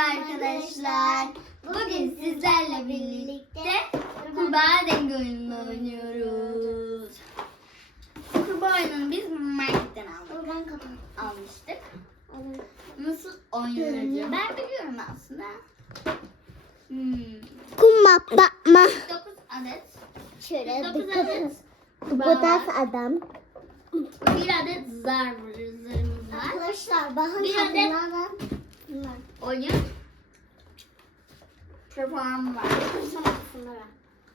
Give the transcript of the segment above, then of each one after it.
arkadaşlar. Bugün sizlerle birlikte kurbağa denge oyununu oynuyoruz. Kurbağa oyununu biz marketten aldık. Almıştık. Nasıl oynanır ben biliyorum aslında. Hmm. Kuma bakma. 9 adet, Şöyle Dokuz dikkat adet et. kurbağa Bu da var. adam. Bir adet zar var, zarımız var. Arkadaşlar bakın Bir adet-. Oyun perform var.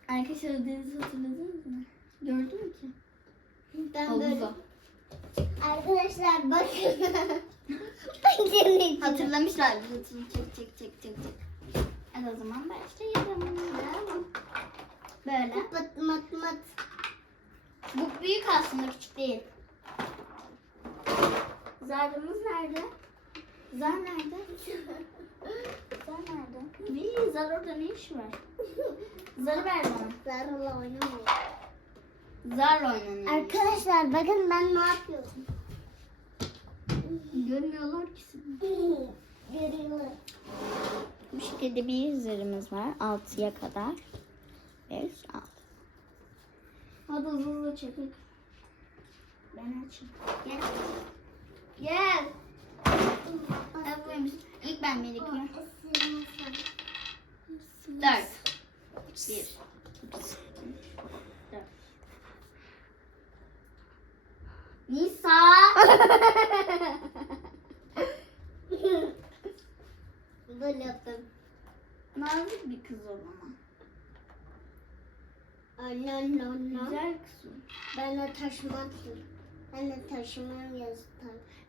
Arkadaşlar deniz hatırladınız mı? Gördün mü ki? Ben. Havuzu. Arkadaşlar bakın. Hatırlamışlar. Hatırlı çek çek çek çek çek. Hadi o zaman başlayalım. Böyle. Mat mat mat. Bu büyük aslında küçük değil. Zarımız nerede? Zar nerede? Zar nerede? Bir zar orada ne iş var? Zarı ver bana. Zarla oynamayın. Zarla oynanıyor. Arkadaşlar bakın ben ne yapıyorum. Görmüyorlar ki seni. Görüyorlar. Bu şekilde bir zarımız var. 6'ya kadar. 5, 6. Hadi hızlı hızlı çekil. Ben açayım. Gel. Ha, buymuş. İlk ben gerekiyor. Dört. Bir. Dört. Nisa. Böyle yaptım. Nazik bir kız ol ama. Anne anne anne. Güzel kız ol. Ben de taşımaktım. Ben de taşımam yazdım.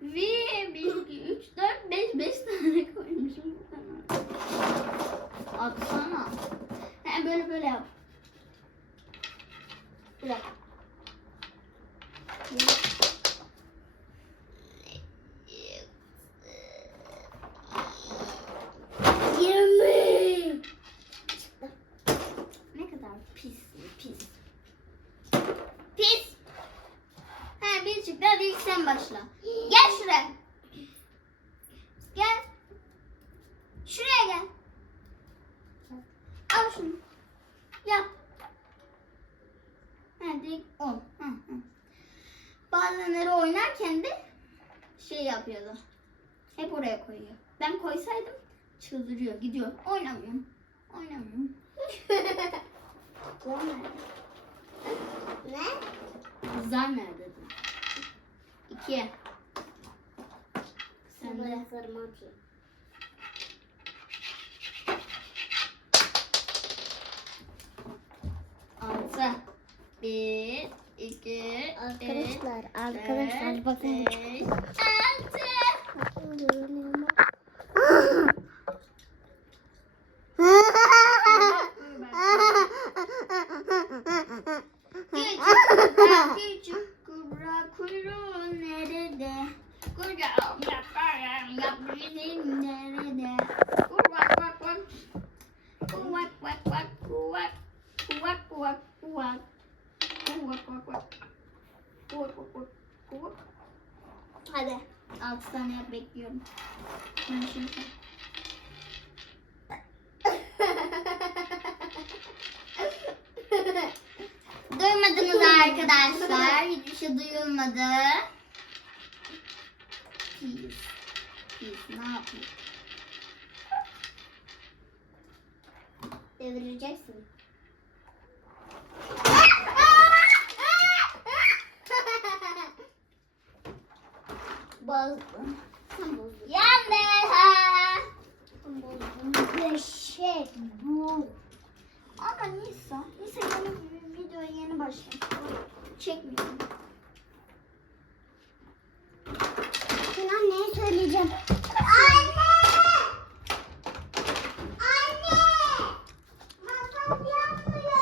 Ve 1, 2, 3, 4, 5, 5 tane koymuşum bu kadar. Atsana. He böyle böyle yap. Bir dakika. Yirmi. Ne kadar pis pis. Pis. He bir çıktı hadi ilk sen başla. Gel şuraya. Gel. Şuraya gel. Al şunu. Yap. Hadi on. Hı, hı. Bazenleri oynarken de şey yapıyordu. Hep oraya koyuyor. Ben koysaydım çıldırıyor, gidiyor. Oynamıyorum. Oynamıyorum. Zar nerede? Ne? Zar nerede? dedim. Sen de. Bıraklarımı atayım. Altı. Bir, iki, Arkadaşlar, üç, arkadaşlar dört, bakın. beş, altı. Küçük kuyruğu nerede? Kucağım yaprağım nerede? Kuvak vak vak. Kuvak vak vak kuvak. Kuvak kuvak kuvak. Kuvak vak vak. Kuvak vak vak kuvak. Hadi. Altı tane yap bekliyorum. Ben şimdi. Duymadınız arkadaşlar. Hiçbir şey duyulmadı. Pis. Pis ne yapayım? Devireceksin. Bozdum. Sen bozdun. Yandı. Sen bozdun. Beşik bu. Ama Nisa. Nisa yeni videoya yeni başladı. Çekmiyorum. Hocam.